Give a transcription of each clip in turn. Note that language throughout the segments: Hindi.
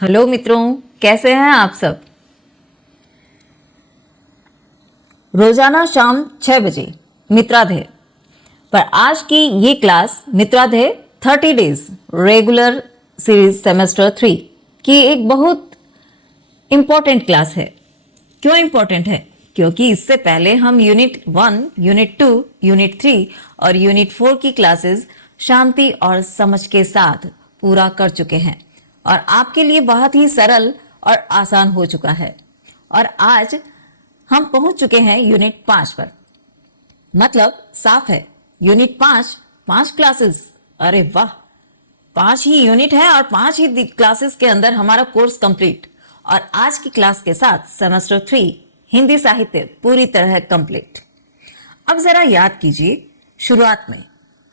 हेलो मित्रों, कैसे हैं आप सब। रोजाना शाम 6 बजे मित्राधेय पर आज की ये क्लास मित्राधेय 30 डेज रेगुलर सीरीज सेमेस्टर 3 की एक बहुत इम्पॉर्टेंट क्लास है। क्यों इम्पॉर्टेंट है? क्योंकि इससे पहले हम यूनिट 1, यूनिट 2, यूनिट 3 और यूनिट 4 की क्लासेस शांति और समझ के साथ पूरा कर चुके हैं और आपके लिए बहुत ही सरल और आसान हो चुका है। और आज हम पहुंच चुके हैं यूनिट 5 पर। मतलब साफ है, यूनिट 5 क्लासेस। अरे वाह, 5 ही यूनिट है और 5 ही क्लासेस के अंदर हमारा कोर्स कंप्लीट। और आज की क्लास के साथ सेमेस्टर 3 हिंदी साहित्य पूरी तरह कंप्लीट। अब जरा याद कीजिए, शुरुआत में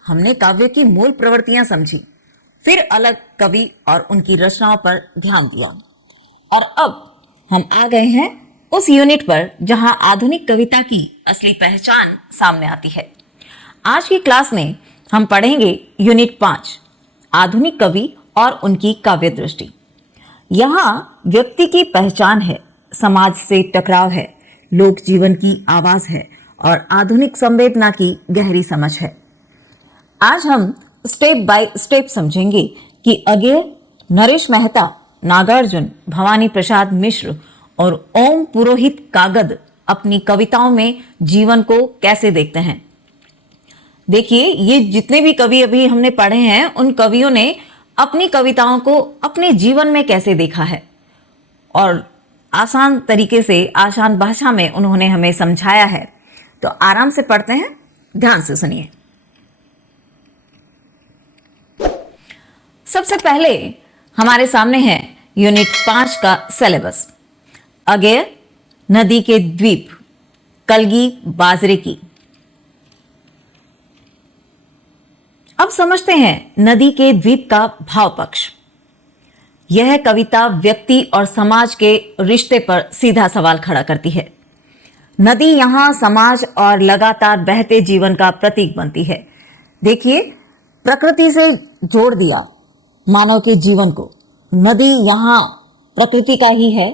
हमने काव्य की मूल प्रवृत्तियां समझी, फिर अलग कवि और उनकी रचनाओं पर ध्यान दिया और अब हम आ गए हैं उस यूनिट पर जहां आधुनिक कविता की असली पहचान सामने आती है। आज की क्लास में हम पढ़ेंगे यूनिट 5, आधुनिक कवि और उनकी काव्य दृष्टि। यहाँ व्यक्ति की पहचान है, समाज से टकराव है, लोक जीवन की आवाज है और आधुनिक संवेदना की गहरी समझ है। आज हम स्टेप बाय स्टेप समझेंगे कि अगेय, नरेश मेहता, नागार्जुन, भवानी प्रसाद मिश्र और ओम पुरोहित कागद अपनी कविताओं में जीवन को कैसे देखते हैं। देखिए, ये जितने भी कवि अभी हमने पढ़े हैं, उन कवियों ने अपनी कविताओं को अपने जीवन में कैसे देखा है और आसान तरीके से, आसान भाषा में उन्होंने हमें समझाया है। तो आराम से पढ़ते हैं, ध्यान से सुनिए। सबसे पहले हमारे सामने है यूनिट 5 का सिलेबस। अगेय, नदी के द्वीप, कलगी बाजरे की। अब समझते हैं नदी के द्वीप का भाव पक्ष। यह कविता व्यक्ति और समाज के रिश्ते पर सीधा सवाल खड़ा करती है। नदी यहां समाज और लगातार बहते जीवन का प्रतीक बनती है। देखिए, प्रकृति से जोड़ दिया मानव के जीवन को। नदी यहाँ प्रकृति का ही है।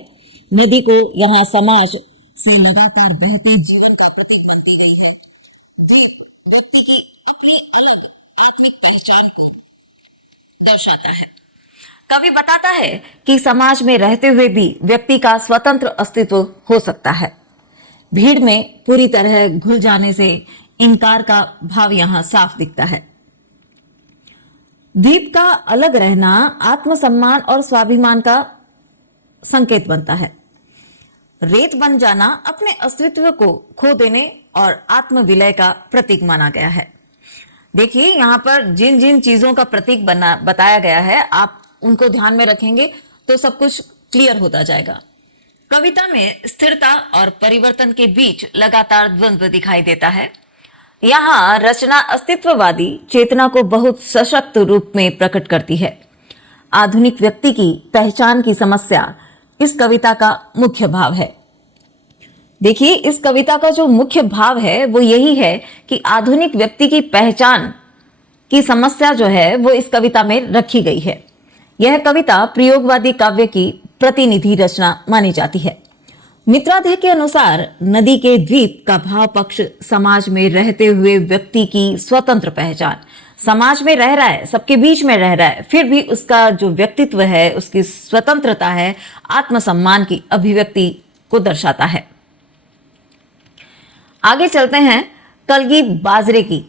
नदी को यहाँ समाज से लगातार बहते जीवन का प्रतीक बनती गई है। द्वीप व्यक्ति की अपनी अलग आत्मिक पहचान को दर्शाता है। कवि बताता है कि समाज में रहते हुए भी व्यक्ति का स्वतंत्र अस्तित्व हो सकता है। भीड़ में पूरी तरह घुल जाने से इनकार का भाव यहाँ साफ दिखता है। द्वीप का अलग रहना आत्मसम्मान और स्वाभिमान का संकेत बनता है। रेत बन जाना अपने अस्तित्व को खो देने और आत्मविलय का प्रतीक माना गया है। देखिए, यहाँ पर जिन जिन चीजों का प्रतीक बना बताया गया है, आप उनको ध्यान में रखेंगे तो सब कुछ क्लियर होता जाएगा। कविता में स्थिरता और परिवर्तन के बीच लगातार द्वंद्व दिखाई देता है। यहाँ रचना अस्तित्ववादी चेतना को बहुत सशक्त रूप में प्रकट करती है। आधुनिक व्यक्ति की पहचान की समस्या इस कविता का मुख्य भाव है। देखिए, इस कविता का जो मुख्य भाव है वो यही है कि आधुनिक व्यक्ति की पहचान की समस्या जो है वो इस कविता में रखी गई है। यह कविता प्रयोगवादी काव्य की प्रतिनिधि रचना मानी जाती है। मित्राधेय के अनुसार नदी के द्वीप का भाव पक्ष समाज में रहते हुए व्यक्ति की स्वतंत्र पहचान। समाज में रह रहा है, सबके बीच में रह रहा है, फिर भी उसका जो व्यक्तित्व है, उसकी स्वतंत्रता है, आत्मसम्मान की अभिव्यक्ति को दर्शाता है। आगे चलते हैं कलगी बाजरे की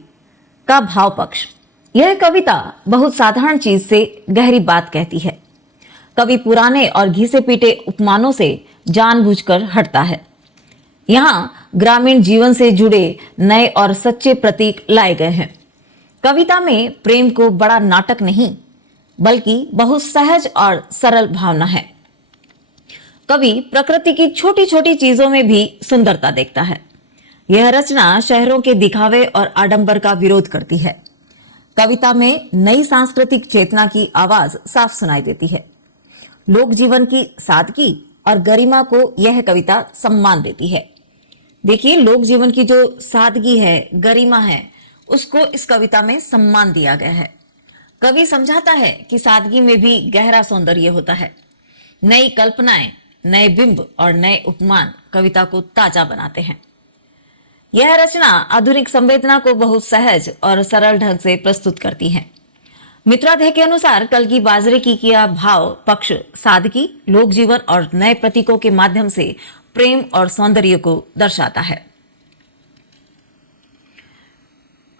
का भाव पक्ष। यह कविता बहुत साधारण चीज से गहरी बात कहती है। कवि पुराने और घिसे पीटे उपमानों से जानबूझकर हटता है। यहाँ ग्रामीण जीवन से जुड़े नए और सच्चे प्रतीक लाए गए हैं। कविता में प्रेम को बड़ा नाटक नहीं, बल्कि बहुत सहज और सरल भावना है। कवि प्रकृति की छोटी छोटी चीजों में भी सुंदरता देखता है। यह रचना शहरों के दिखावे और आडंबर का विरोध करती है। कविता में नई सांस्कृतिक चेतना की आवाज साफ सुनाई देती है। लोक जीवन की सादगी और गरिमा को यह कविता सम्मान देती है। देखिए, लोक जीवन की जो सादगी है, गरिमा है, उसको इस कविता में सम्मान दिया गया है। कवि समझाता है कि सादगी में भी गहरा सौंदर्य होता है। नई कल्पनाएं, नए बिंब और नए उपमान कविता को ताजा बनाते हैं। यह रचना आधुनिक संवेदना को बहुत सहज और सरल ढंग से प्रस्तुत करती है। मित्रादेह के अनुसार कल की बाजरे की किया भाव पक्ष सादगी, लोक जीवन और नए प्रतीकों के माध्यम से प्रेम और सौंदर्य को दर्शाता है।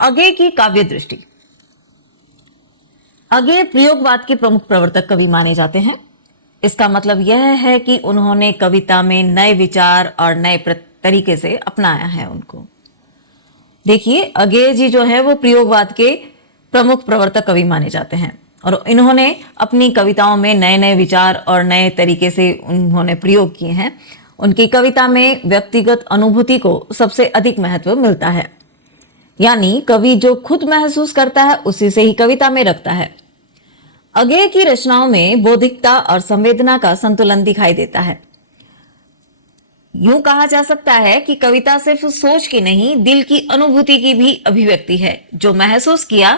अगेय की काव्य दृष्टि। अगेय प्रयोगवाद के प्रमुख प्रवर्तक कवि माने जाते हैं। इसका मतलब यह है कि उन्होंने कविता में नए विचार और नए तरीके से अपनाया है उनको। देखिए, अगेय जी जो है वो प्रयोगवाद के प्रमुख प्रवर्तक कवि माने जाते हैं और इन्होंने अपनी कविताओं में नए नए विचार और नए तरीके से उन्होंने प्रयोग किए हैं। उनकी कविता में व्यक्तिगत अनुभूति को सबसे अधिक महत्व मिलता है, यानी कवि जो खुद महसूस करता है उसी से ही कविता में रखता है। अगेय की रचनाओं में बौद्धिकता और संवेदना का संतुलन दिखाई देता है। यूं कहा जा सकता है कि कविता सिर्फ सोच की नहीं, दिल की अनुभूति की भी अभिव्यक्ति है। जो महसूस किया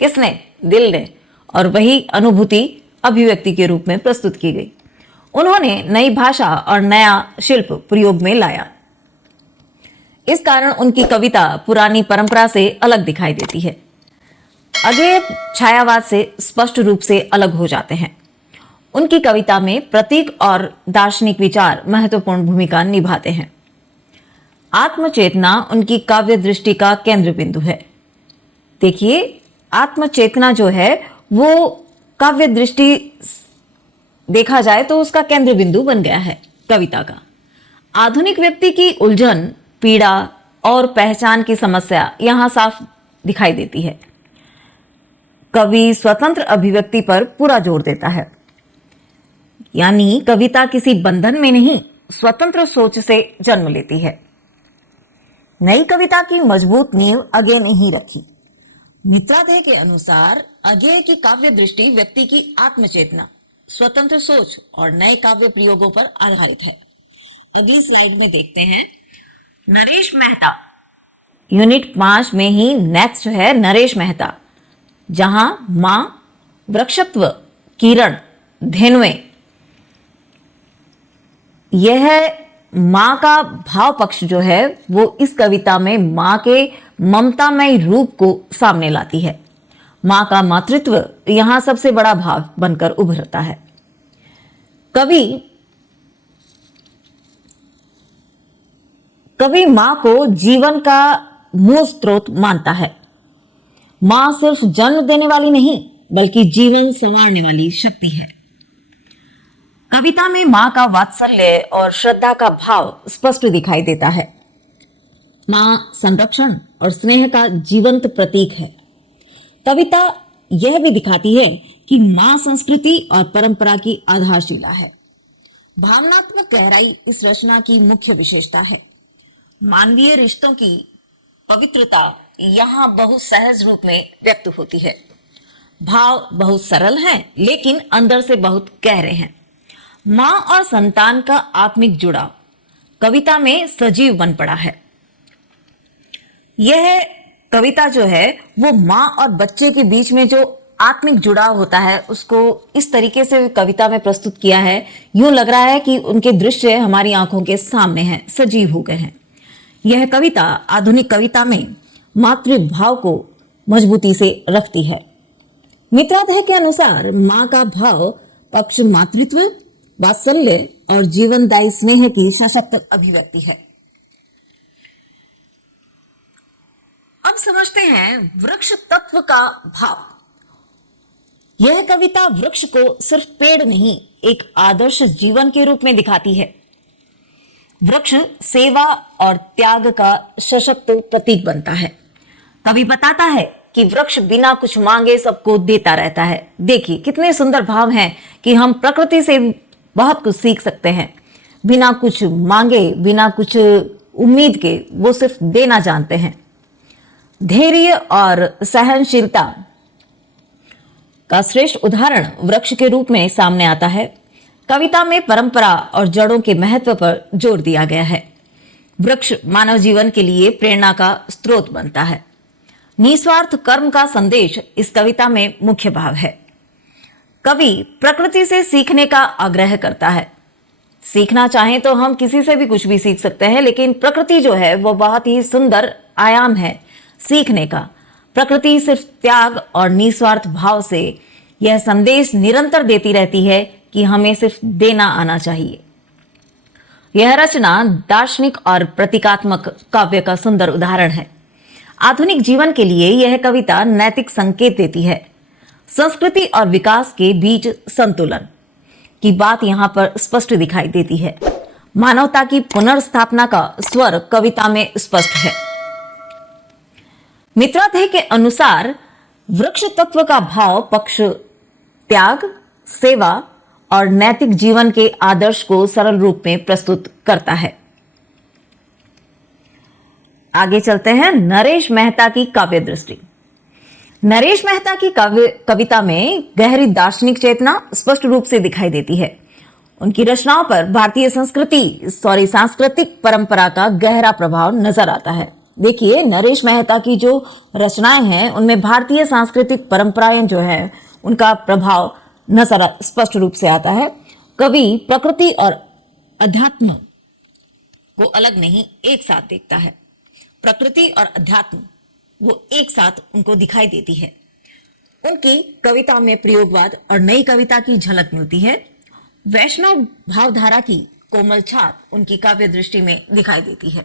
किसने? दिल ने, और वही अनुभूति अभिव्यक्ति के रूप में प्रस्तुत की गई। उन्होंने नई भाषा और नया शिल्प प्रयोग में लाया। इस कारण उनकी कविता पुरानी परंपरा से अलग दिखाई देती है। अगेय छायावाद से स्पष्ट रूप से अलग हो जाते हैं। उनकी कविता में प्रतीक और दार्शनिक विचार महत्वपूर्ण भूमिका निभाते हैं। आत्मचेतना उनकी काव्य दृष्टि का केंद्र बिंदु है। देखिए, आत्मचेतना जो है वो काव्य दृष्टि देखा जाए तो उसका केंद्र बिंदु बन गया है कविता का। आधुनिक व्यक्ति की उलझन, पीड़ा और पहचान की समस्या यहां साफ दिखाई देती है। कवि स्वतंत्र अभिव्यक्ति पर पूरा जोर देता है, यानी कविता किसी बंधन में नहीं, स्वतंत्र सोच से जन्म लेती है। नई कविता की मजबूत नींव अगेय ने ही रखी। मित्रादेह के अनुसार अगेय की काव्य दृष्टि व्यक्ति की आत्मचेतना, स्वतंत्र सोच और नए काव्य प्रयोगों पर आधारित है। अगली स्लाइड में देखते हैं नरेश मेहता। यूनिट 5 में ही नेक्स्ट है नरेश मेहता, जहां मां, वृक्षत्व, किरण, धेनुएं, यह मां का भाव पक्ष जो है वो इस कविता में मां के ममतामय रूप को सामने लाती है। मां का मातृत्व यहां सबसे बड़ा भाव बनकर उभरता है। कवि मां को जीवन का मूल स्रोत मानता है। मां सिर्फ जन्म देने वाली नहीं, बल्कि जीवन संवारने वाली शक्ति है। कविता में मां का वात्सल्य और श्रद्धा का भाव स्पष्ट दिखाई देता है। मां संरक्षण और स्नेह का जीवंत प्रतीक है। कविता यह भी दिखाती है कि मां संस्कृति और परंपरा की आधारशिला है। भावनात्मक गहराई इस रचना की मुख्य विशेषता है। मानवीय रिश्तों की पवित्रता यहां बहुत सहज रूप में व्यक्त होती है। भाव बहुत सरल हैं, लेकिन अंदर से बहुत गहरे हैं। मां और संतान का आत्मिक जुड़ाव कविता में सजीव बन पड़ा है। यह कविता जो है वो मां और बच्चे के बीच में जो आत्मिक जुड़ाव होता है उसको इस तरीके से कविता में प्रस्तुत किया है, यूं लग रहा है कि उनके दृश्य हमारी आंखों के सामने हैं, सजीव हो गए हैं। यह कविता आधुनिक कविता में मातृभाव को मजबूती से रखती है। मित्रादेह के अनुसार मां का भाव पक्ष मातृत्व, वात्सल्य और जीवनदायी स्नेह की सशक्त अभिव्यक्ति है। अब समझते हैं वृक्ष तत्व का भाव। यह कविता वृक्ष को सिर्फ पेड़ नहीं, एक आदर्श जीवन के रूप में दिखाती है। वृक्ष सेवा और त्याग का सशक्त प्रतीक बनता है। कवि बताता है कि वृक्ष बिना कुछ मांगे सबको देता रहता है। देखिए कितने सुंदर भाव हैं कि हम प्रकृति से बहुत कुछ सीख सकते हैं। बिना कुछ मांगे, बिना कुछ उम्मीद के वो सिर्फ देना जानते हैं। धैर्य और सहनशीलता का श्रेष्ठ उदाहरण वृक्ष के रूप में सामने आता है। कविता में परंपरा और जड़ों के महत्व पर जोर दिया गया है। वृक्ष मानव जीवन के लिए प्रेरणा का स्रोत बनता है। निस्वार्थ कर्म का संदेश इस कविता में मुख्य भाव है। कवि प्रकृति से सीखने का आग्रह करता है। सीखना चाहें तो हम किसी से भी कुछ भी सीख सकते हैं, लेकिन प्रकृति जो है वो बहुत ही सुंदर आयाम है सीखने का। प्रकृति सिर्फ त्याग और निस्वार्थ भाव से यह संदेश निरंतर देती रहती है कि हमें सिर्फ देना आना चाहिए। यह रचना दार्शनिक और प्रतीकात्मक काव्य का सुंदर उदाहरण है। आधुनिक जीवन के लिए यह कविता नैतिक संकेत देती है। संस्कृति और विकास के बीच संतुलन की बात यहां पर स्पष्ट दिखाई देती है। मानवता की पुनर्स्थापना का स्वर कविता में स्पष्ट है। मित्राधे के अनुसार वृक्ष तत्व का भाव पक्ष त्याग, सेवा और नैतिक जीवन के आदर्श को सरल रूप में प्रस्तुत करता है। आगे चलते हैं नरेश मेहता की काव्य दृष्टि। नरेश मेहता की कविता में गहरी दार्शनिक चेतना स्पष्ट रूप से दिखाई देती है। उनकी रचनाओं पर भारतीय सांस्कृतिक परंपरा का गहरा प्रभाव नजर आता है। देखिए, नरेश मेहता की जो रचनाएं हैं उनमें भारतीय सांस्कृतिक परंपराएं जो है उनका प्रभाव नजर स्पष्ट रूप से आता है। कवि प्रकृति और अध्यात्म को अलग नहीं, एक साथ देखता है। प्रकृति और अध्यात्म वो एक साथ उनको दिखाई देती है। उनकी कविताओं में प्रयोगवाद और नई कविता की झलक मिलती है। वैष्णव भावधारा की कोमल छाप उनकी काव्य दृष्टि में दिखाई देती है।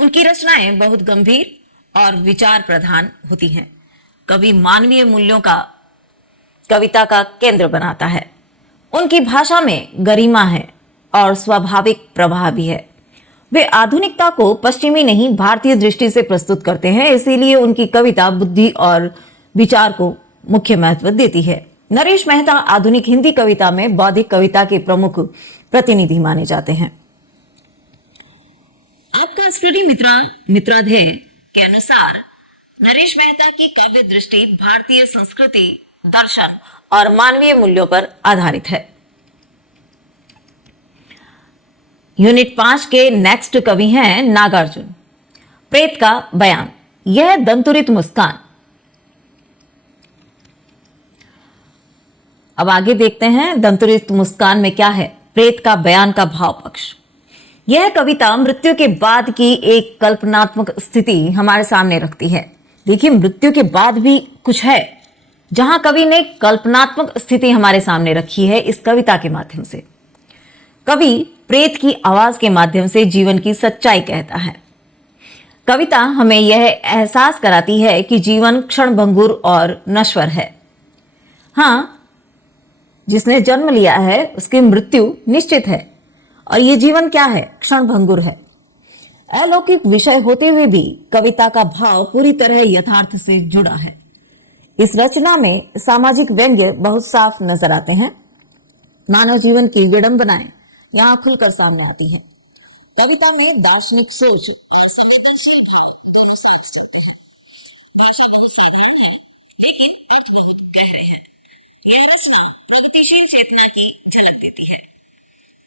उनकी रचनाएं बहुत गंभीर और विचार प्रधान होती हैं। कवि मानवीय मूल्यों का कविता का केंद्र बनाता है। उनकी भाषा में गरिमा है और स्वाभाविक प्रवाह भी है। वे आधुनिकता को पश्चिमी नहीं, भारतीय दृष्टि से प्रस्तुत करते हैं। इसीलिए उनकी कविता बुद्धि और विचार को मुख्य महत्व देती है। नरेश मेहता आधुनिक हिंदी कविता में बौद्धिक कविता के प्रमुख प्रतिनिधि माने जाते हैं। आपका स्टडी मित्राधे के अनुसार नरेश मेहता की काव्य दृष्टि भारतीय संस्कृति, दर्शन और मानवीय मूल्यों पर आधारित है। यूनिट 5 के नेक्स्ट कवि हैं नागार्जुन। प्रेत का बयान, यह दंतुरित मुस्कान। अब आगे देखते हैं दंतुरित मुस्कान में क्या है। प्रेत का बयान का भाव पक्ष। यह कविता मृत्यु के बाद की एक कल्पनात्मक स्थिति हमारे सामने रखती है। देखिए, मृत्यु के बाद भी कुछ है जहां कवि ने कल्पनात्मक स्थिति हमारे सामने रखी है इस कविता के माध्यम से। कवि प्रेत की आवाज के माध्यम से जीवन की सच्चाई कहता है। कविता हमें यह एहसास कराती है कि जीवन क्षणभंगुर और नश्वर है। हाँ, जिसने जन्म लिया है उसकी मृत्यु निश्चित है और ये जीवन क्या है? क्षणभंगुर है। अलौकिक विषय होते हुए भी कविता का भाव पूरी तरह यथार्थ से जुड़ा है। इस रचना में सामाजिक व्यंग्य बहुत साफ नजर आते हैं। मानव जीवन की विडंबनाएं यहाँ खुलकर सामने आती है। कविता में दार्शनिक सोच और संवेदनशील भाव दोनों साथ चलते हैं। भाषा बहुत साधारण है लेकिन अर्थ बहुत गहरे हैं। यह रचना प्रगतिशील चेतना की झलक देती है।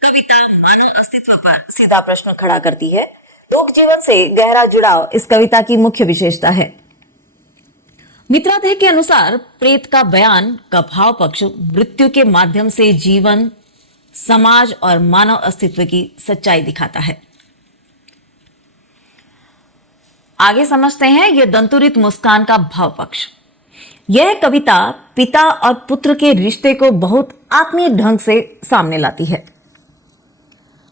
कविता मानव अस्तित्व पर सीधा प्रश्न खड़ा करती है। लोक जीवन से गहरा जुड़ाव इस कविता की मुख्य विशेषता है। मित्राधे के अनुसार प्रेत का बयान का भाव पक्ष मृत्यु के माध्यम से जीवन, समाज और मानव अस्तित्व की सच्चाई दिखाता है। आगे समझते हैं यह दंतुरित मुस्कान का भाव पक्ष। यह कविता पिता और पुत्र के रिश्ते को बहुत आत्मीय ढंग से सामने लाती है।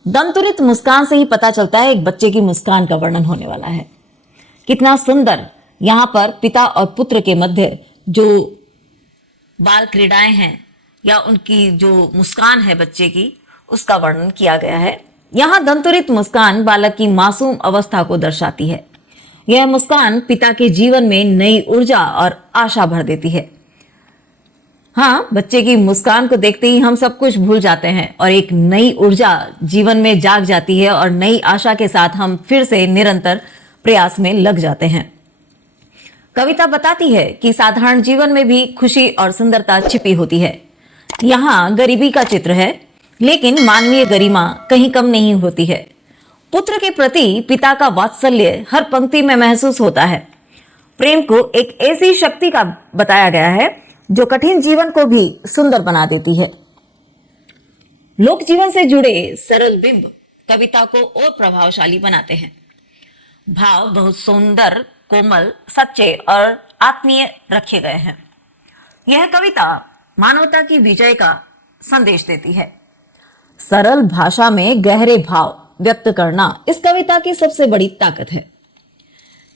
दंतुरित मुस्कान से ही पता चलता है एक बच्चे की मुस्कान का वर्णन होने वाला है। कितना सुंदर यहां पर पिता और पुत्र के मध्य जो बाल क्रीड़ाएं हैं या उनकी जो मुस्कान है बच्चे की, उसका वर्णन किया गया है। यहां दंतुरित मुस्कान बालक की मासूम अवस्था को दर्शाती है। यह मुस्कान पिता के जीवन में नई ऊर्जा और आशा भर देती है। हाँ, बच्चे की मुस्कान को देखते ही हम सब कुछ भूल जाते हैं और एक नई ऊर्जा जीवन में जाग जाती है और नई आशा के साथ हम फिर से निरंतर प्रयास में लग जाते हैं। कविता बताती है कि साधारण जीवन में भी खुशी और सुंदरता छिपी होती है। यहाँ गरीबी का चित्र है लेकिन मानवीय गरिमा कहीं कम नहीं होती है। पुत्र के प्रति पिता का वात्सल्य हर पंक्ति में महसूस होता है। प्रेम को एक ऐसी शक्ति का बताया गया है जो कठिन जीवन को भी सुंदर बना देती है। लोक जीवन से जुड़े सरल बिंब कविता को और प्रभावशाली बनाते हैं। भाव बहुत सुंदर, कोमल, सच्चे और आत्मीय रखे गए हैं। यह कविता मानवता की विजय का संदेश देती है। सरल भाषा में गहरे भाव व्यक्त करना इस कविता की सबसे बड़ी ताकत है।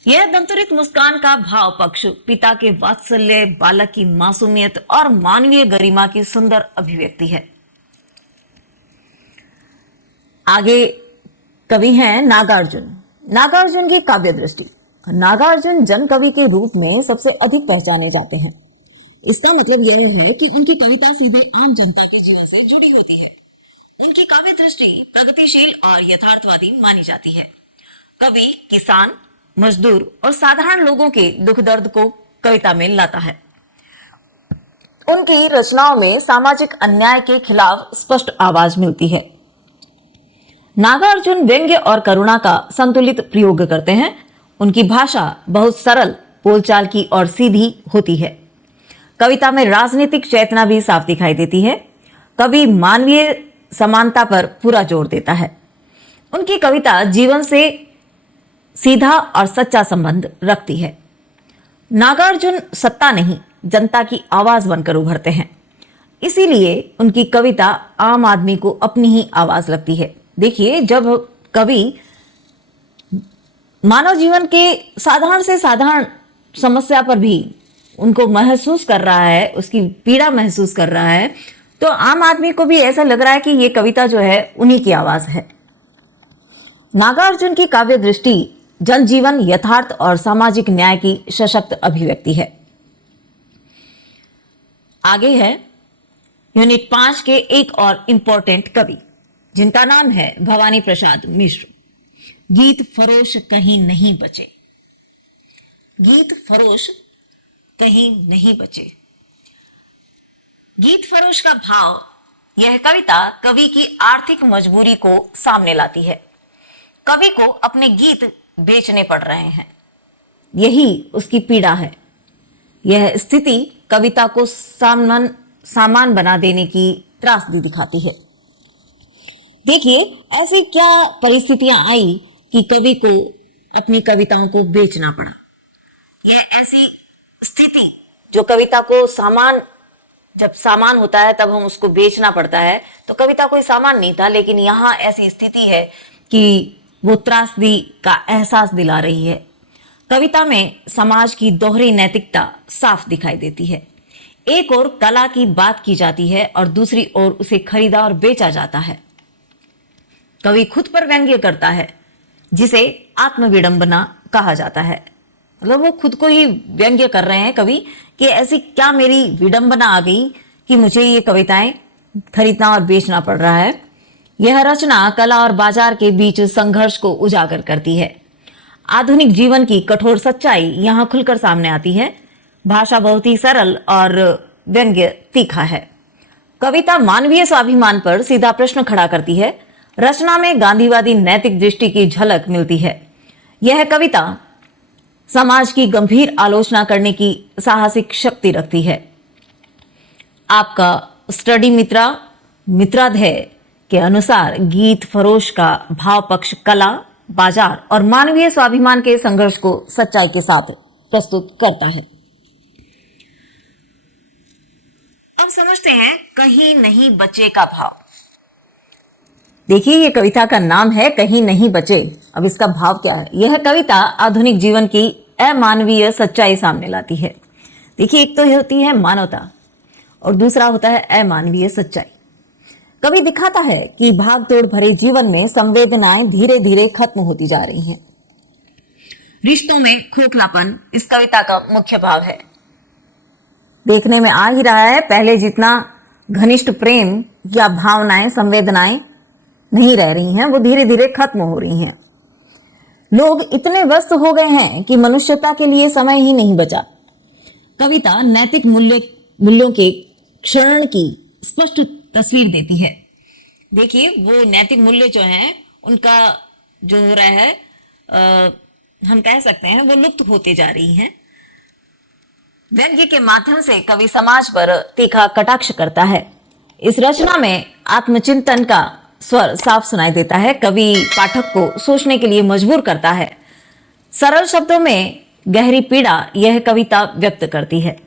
यह दंतरित मुस्कान का भाव पक्ष पिता के वात्सल्य, बालक की मासूमियत और मानवीय गरिमा की सुंदर अभिव्यक्ति है। आगे कवि हैं नागार्जुन। नागार्जुन की काव्य दृष्टि। नागार्जुन जन कवि के रूप में सबसे अधिक पहचाने जाते हैं। इसका मतलब यह है कि उनकी कविता सीधे आम जनता के जीवन से जुड़ी होती है। उनकी काव्य दृष्टि प्रगतिशील और यथार्थवादी मानी जाती है। कवि किसान, मजदूर और साधारण लोगों के दुख दर्द को कविता में लाता है। उनकी रचनाओं में सामाजिक अन्याय के खिलाफ स्पष्ट आवाज मिलती है। नागार्जुन व्यंग्य और करुणा का संतुलित प्रयोग करते हैं। उनकी भाषा बहुत सरल, बोलचाल की और सीधी होती है। कविता में राजनीतिक चेतना भी साफ दिखाई देती है। कवि मानवीय समानता पर पूरा जोर देता है। उनकी कविता जीवन से सीधा और सच्चा संबंध रखती है। नागार्जुन सत्ता नहीं, जनता की आवाज बनकर उभरते हैं। इसीलिए उनकी कविता आम आदमी को अपनी ही आवाज लगती है। देखिए, जब कवि मानव जीवन के साधारण से साधारण समस्या पर भी उनको महसूस कर रहा है, उसकी पीड़ा महसूस कर रहा है, तो आम आदमी को भी ऐसा लग रहा है कि ये कविता जो है उन्हीं की आवाज है। नागार्जुन की काव्य दृष्टि जनजीवन, यथार्थ और सामाजिक न्याय की सशक्त अभिव्यक्ति है। आगे है यूनिट 5 के एक और इंपॉर्टेंट कवि, जिनका नाम है भवानी प्रसाद मिश्र। गीत फरोश कहीं नहीं बचे। गीत फरोश कहीं नहीं बचे। गीत फरोश का भाव, यह कविता कवि की आर्थिक मजबूरी को सामने लाती है। कवि को अपने गीत बेचने पड़ रहे हैं, यही उसकी पीड़ा है। यह स्थिति कविता को सामान बना देने की त्रासदी दिखाती है। देखिए, ऐसी क्या परिस्थितियां आई कि कवि को अपनी कविताओं को बेचना पड़ा। यह ऐसी स्थिति जो कविता को जब सामान होता है तब हम उसको बेचना पड़ता है, तो कविता कोई सामान नहीं था, लेकिन यहाँ ऐसी स्थिति है कि वो त्रासदी का एहसास दिला रही है। कविता में समाज की दोहरी नैतिकता साफ दिखाई देती है। एक ओर कला की बात की जाती है और दूसरी ओर उसे खरीदा और बेचा जाता है। कवि खुद पर व्यंग्य करता है, जिसे आत्मविडंबना कहा जाता है। मतलब वो खुद को ही व्यंग्य कर रहे हैं कवि कि ऐसी क्या मेरी विडंबना आ गई कि मुझे ये कविताएं खरीदना और बेचना पड़ रहा है। यह रचना कला और बाजार के बीच संघर्ष को उजागर करती है। आधुनिक जीवन की कठोर सच्चाई यहाँ खुलकर सामने आती है। भाषा बहुत ही सरल और व्यंग्य तीखा है। कविता मानवीय स्वाभिमान पर सीधा प्रश्न खड़ा करती है। रचना में गांधीवादी नैतिक दृष्टि की झलक मिलती है। यह कविता समाज की गंभीर आलोचना करने की साहसिक शक्ति रखती है। आपका स्टडी मित्राध्याय के अनुसार गीत फरोश का भाव पक्ष कला, बाजार और मानवीय स्वाभिमान के संघर्ष को सच्चाई के साथ प्रस्तुत करता है। अब समझते हैं कहीं नहीं बचे का भाव। देखिए, ये कविता का नाम है कहीं नहीं बचे। अब इसका भाव क्या है? यह कविता आधुनिक जीवन की अमानवीय सच्चाई सामने लाती है। देखिए, एक तो होती है मानवता और दूसरा होता है अमानवीय सच्चाई। कवि दिखाता है कि भागदौड़ भरे जीवन में संवेदनाएं धीरे धीरे खत्म होती जा रही हैं। रिश्तों में खोखलापन इस कविता का मुख्य भाव है। देखने में आ ही रहा है, पहले जितना घनिष्ठ प्रेम या भावनाएं, संवेदनाएं नहीं रह रही हैं, वो धीरे धीरे खत्म हो रही हैं। लोग इतने व्यस्त हो गए हैं कि मनुष्यता के लिए समय ही नहीं बचा। कविता नैतिक मूल्यों के क्षरण की स्पष्ट तस्वीर देती है। देखिए, वो नैतिक मूल्य जो हैं उनका जो हो रहा है हम कह सकते हैं वो लुप्त होते जा रही हैं। व्यंग्य के माध्यम से कवि समाज पर तीखा कटाक्ष करता है। इस रचना में आत्मचिंतन का स्वर साफ सुनाई देता है। कवि पाठक को सोचने के लिए मजबूर करता है। सरल शब्दों में गहरी पीड़ा यह कविता व्यक्त करती है।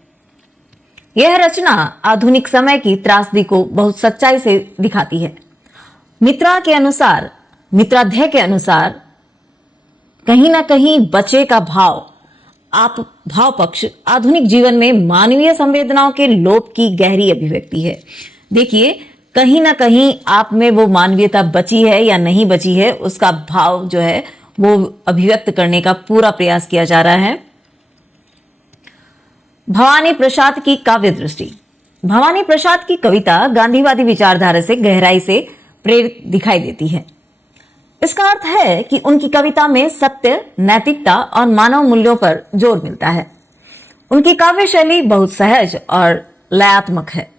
यह रचना आधुनिक समय की त्रासदी को बहुत सच्चाई से दिखाती है। मित्राध्याय के अनुसार कहीं ना कहीं बचे का भाव पक्ष आधुनिक जीवन में मानवीय संवेदनाओं के लोप की गहरी अभिव्यक्ति है। देखिए, कहीं ना कहीं आप में वो मानवीयता बची है या नहीं बची है, उसका भाव जो है वो अभिव्यक्त करने का पूरा प्रयास किया जा रहा है। भवानी प्रसाद की काव्य दृष्टि। भवानी प्रसाद की कविता गांधीवादी विचारधारा से गहराई से प्रेरित दिखाई देती है। इसका अर्थ है कि उनकी कविता में सत्य, नैतिकता और मानव मूल्यों पर जोर मिलता है। उनकी काव्य शैली बहुत सहज और लयात्मक है।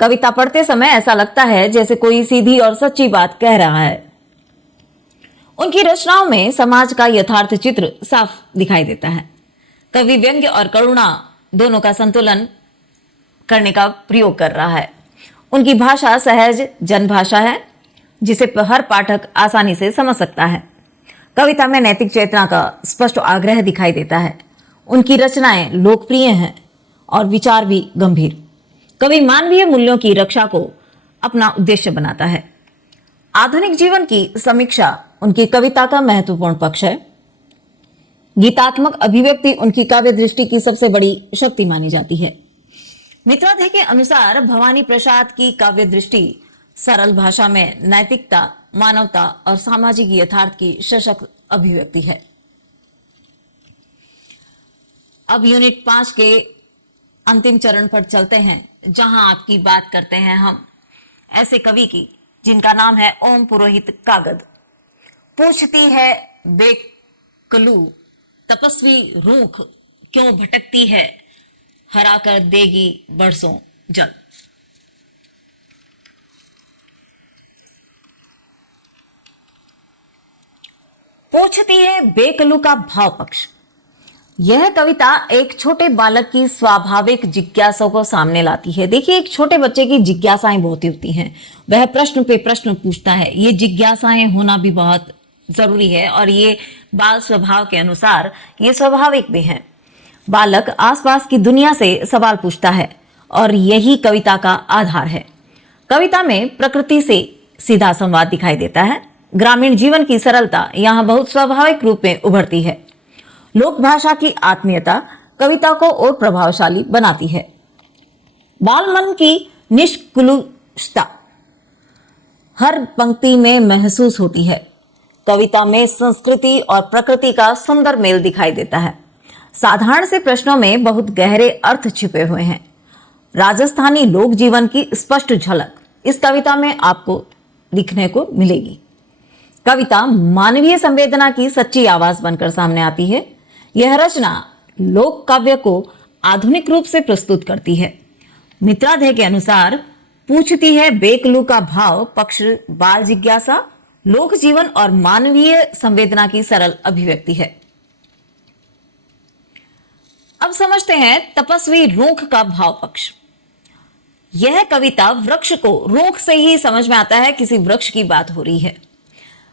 कविता पढ़ते समय ऐसा लगता है जैसे कोई सीधी और सच्ची बात कह रहा है। उनकी रचनाओं में समाज का यथार्थ चित्र साफ दिखाई देता है। कवि व्यंग्य और करुणा दोनों का संतुलन करने का प्रयोग कर रहा है। उनकी भाषा सहज जनभाषा है जिसे हर पाठक आसानी से समझ सकता है। कविता में नैतिक चेतना का स्पष्ट आग्रह दिखाई देता है। उनकी रचनाएं लोकप्रिय हैं और विचार भी गंभीर। कवि मानवीय मूल्यों की रक्षा को अपना उद्देश्य बनाता है। आधुनिक जीवन की समीक्षा उनकी कविता का महत्वपूर्ण पक्ष है। गीतात्मक अभिव्यक्ति उनकी काव्य दृष्टि की सबसे बड़ी शक्ति मानी जाती है। मित्राध्याय के अनुसार भवानी प्रसाद की काव्य दृष्टि सरल भाषा में नैतिकता, मानवता और सामाजिक यथार्थ की सशक्त अभिव्यक्ति है। अब यूनिट 5 के अंतिम चरण पर चलते हैं, जहां आपकी बात करते हैं हम ऐसे कवि की जिनका नाम है ओम पुरोहित कागद। पूछती है बेकलू तपस्वी रूख क्यों भटकती है, हरा कर देगी बरसों जल। पूछती है बेकलू का भाव पक्ष। यह कविता एक छोटे बालक की स्वाभाविक जिज्ञासा को सामने लाती है। देखिए, एक छोटे बच्चे की जिज्ञासाएं बहुत होती हैं। वह प्रश्न पे प्रश्न पूछता है। ये जिज्ञासाएं होना भी बहुत जरूरी है और ये बाल स्वभाव के अनुसार ये स्वाभाविक भी है। बालक आसपास की दुनिया से सवाल पूछता है और यही कविता का आधार है। कविता में प्रकृति से सीधा संवाद दिखाई देता है। ग्रामीण जीवन की सरलता यहाँ बहुत स्वाभाविक रूप में उभरती है। लोक भाषा की आत्मीयता कविता को और प्रभावशाली बनाती है। बाल मन की निष्कुलुषता हर पंक्ति में महसूस होती है। कविता में संस्कृति और प्रकृति का सुंदर मेल दिखाई देता है। साधारण से प्रश्नों में बहुत गहरे अर्थ छिपे हुए हैं। राजस्थानी लोक जीवन की स्पष्ट झलक इस कविता में आपको दिखने को मिलेगी। कविता मानवीय संवेदना की सच्ची आवाज बनकर सामने आती है। यह रचना लोक काव्य को आधुनिक रूप से प्रस्तुत करती है। मित्राध्याय के अनुसार पूछती है बेकलू का भाव पक्ष बाल जिज्ञासा, लोक जीवन और मानवीय संवेदना की सरल अभिव्यक्ति है। अब समझते हैं तपस्वी रूख का भाव पक्ष। यह कविता वृक्ष को रूख से ही समझ में आता है किसी वृक्ष की बात हो रही है।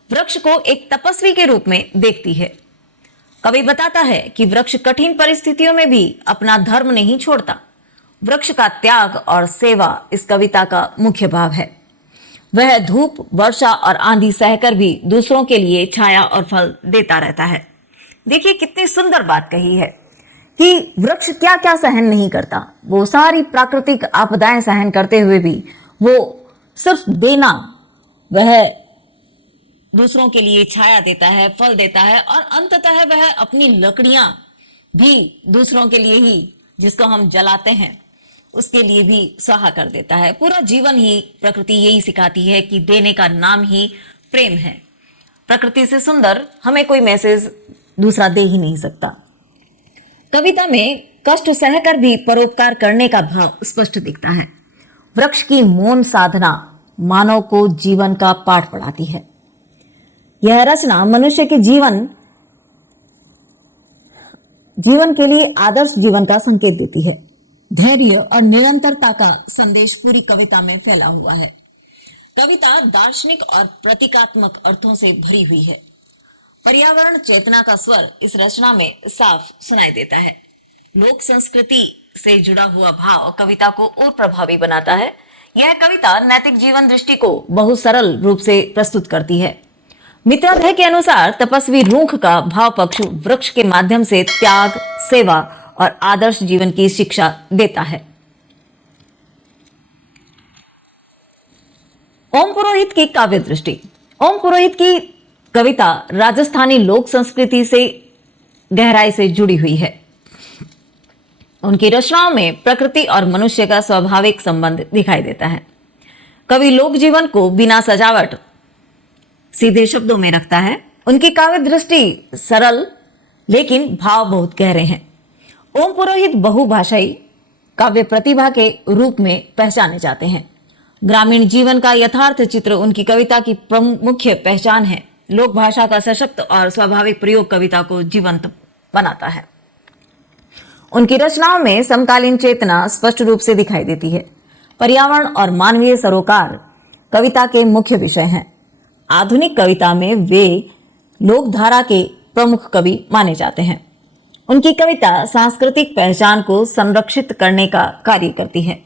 वृक्ष को एक तपस्वी के रूप में देखती है। कवि बताता है कि वृक्ष कठिन परिस्थितियों में भी अपना धर्म नहीं छोड़ता। वृक्ष का त्याग और सेवा इस कविता का मुख्य भाव है। वह धूप, वर्षा और आंधी सहकर भी दूसरों के लिए छाया और फल देता रहता है। देखिए कितनी सुंदर बात कही है कि वृक्ष क्या क्या सहन नहीं करता। वो सारी प्राकृतिक आपदाएं सहन करते हुए भी वो सिर्फ देना, वह दूसरों के लिए छाया देता है, फल देता है और अंततः वह अपनी लकड़ियां भी दूसरों के लिए ही, जिसको हम जलाते हैं, उसके लिए भी स्वाहा कर देता है। पूरा जीवन ही प्रकृति यही सिखाती है कि देने का नाम ही प्रेम है। प्रकृति से सुंदर हमें कोई मैसेज दूसरा दे ही नहीं सकता। कविता में कष्ट सहकर भी परोपकार करने का भाव स्पष्ट दिखता है। वृक्ष की मौन साधना मानव को जीवन का पाठ पढ़ाती है। यह रचना मनुष्य के जीवन जीवन के लिए आदर्श जीवन का संकेत देती है। धैर्य और निरंतरता का संदेश पूरी कविता में फैला हुआ है। कविता दार्शनिक और प्रतीकात्मक अर्थों से भरी हुई है। पर्यावरण चेतना का स्वर इस रचना में साफ सुनाई देता है। लोक संस्कृति से जुड़ा हुआ भाव कविता को और प्रभावी बनाता है। यह कविता नैतिक जीवन दृष्टि को बहुत सरल रूप से प्रस्तुत करती है। मित्राध्याय के अनुसार तपस्वी रूख का भाव पक्ष वृक्ष के माध्यम से त्याग, सेवा और आदर्श जीवन की शिक्षा देता है। ओम पुरोहित की काव्य दृष्टि। ओम पुरोहित की कविता राजस्थानी लोक संस्कृति से गहराई से जुड़ी हुई है। उनकी रचनाओं में प्रकृति और मनुष्य का स्वाभाविक संबंध दिखाई देता है। कवि लोक जीवन को बिना सजावट सीधे शब्दों में रखता है। उनकी काव्य दृष्टि सरल लेकिन भाव बहुत गहरे हैं। ओम पुरोहित बहुभाषाई काव्य प्रतिभा के रूप में पहचाने जाते हैं। ग्रामीण जीवन का यथार्थ चित्र उनकी कविता की मुख्य पहचान है। लोक भाषा का सशक्त और स्वाभाविक प्रयोग कविता को जीवंत बनाता है। उनकी रचनाओं में समकालीन चेतना स्पष्ट रूप से दिखाई देती है। पर्यावरण और मानवीय सरोकार कविता के मुख्य विषय हैं। आधुनिक कविता में वे लोकधारा के प्रमुख कवि माने जाते हैं। उनकी कविता सांस्कृतिक पहचान को संरक्षित करने का कार्य करती है।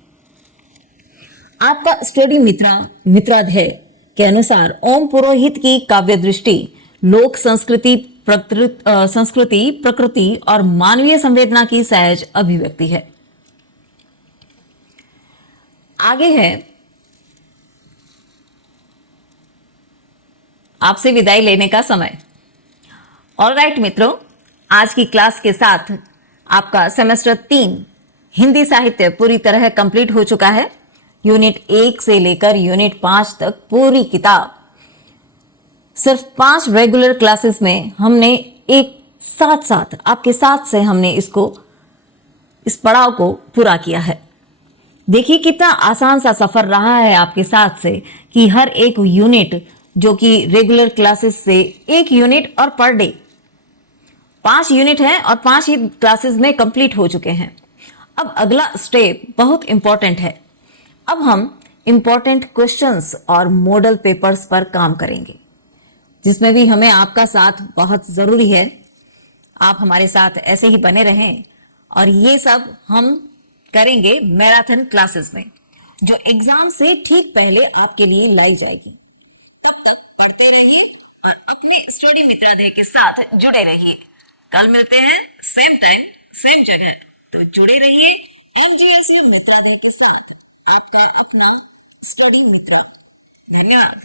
आपका स्टडी मित्राध्याय के अनुसार ओम पुरोहित की काव्य दृष्टि लोक संस्कृति, प्रकृति और मानवीय संवेदना की सहज अभिव्यक्ति है। आगे है आपसे विदाई लेने का समय। ऑलराइट मित्रों, आज की क्लास के साथ आपका सेमेस्टर 3 हिंदी साहित्य पूरी तरह कंप्लीट हो चुका है। यूनिट 1 से लेकर यूनिट 5 तक पूरी किताब सिर्फ 5 रेगुलर क्लासेस में हमने एक साथ आपके साथ से हमने इस पड़ाव को पूरा किया है। देखिए कितना आसान सा सफर रहा है आपके साथ से कि हर एक यूनिट जो कि रेगुलर क्लासेस से 1 यूनिट और पर डे 5 यूनिट है और 5 ही क्लासेस में कंप्लीट हो चुके हैं। अब अगला स्टेप बहुत इंपॉर्टेंट है। अब हम इंपॉर्टेंट क्वेश्चंस और मॉडल पेपर्स पर काम करेंगे, जिसमें भी हमें आपका साथ बहुत जरूरी है। आप हमारे साथ ऐसे ही बने रहें और ये सब हम करेंगे मैराथन क्लासेस में, जो एग्जाम से ठीक पहले आपके लिए लाई जाएगी। तब तक पढ़ते रहिए और अपने स्टडी मित्राध्याय के साथ जुड़े रहिए। कल मिलते हैं सेम टाइम सेम जगह, तो जुड़े रहिए MGSU मित्राध्याय के साथ। आपका अपना स्टडी मित्र। धन्यवाद।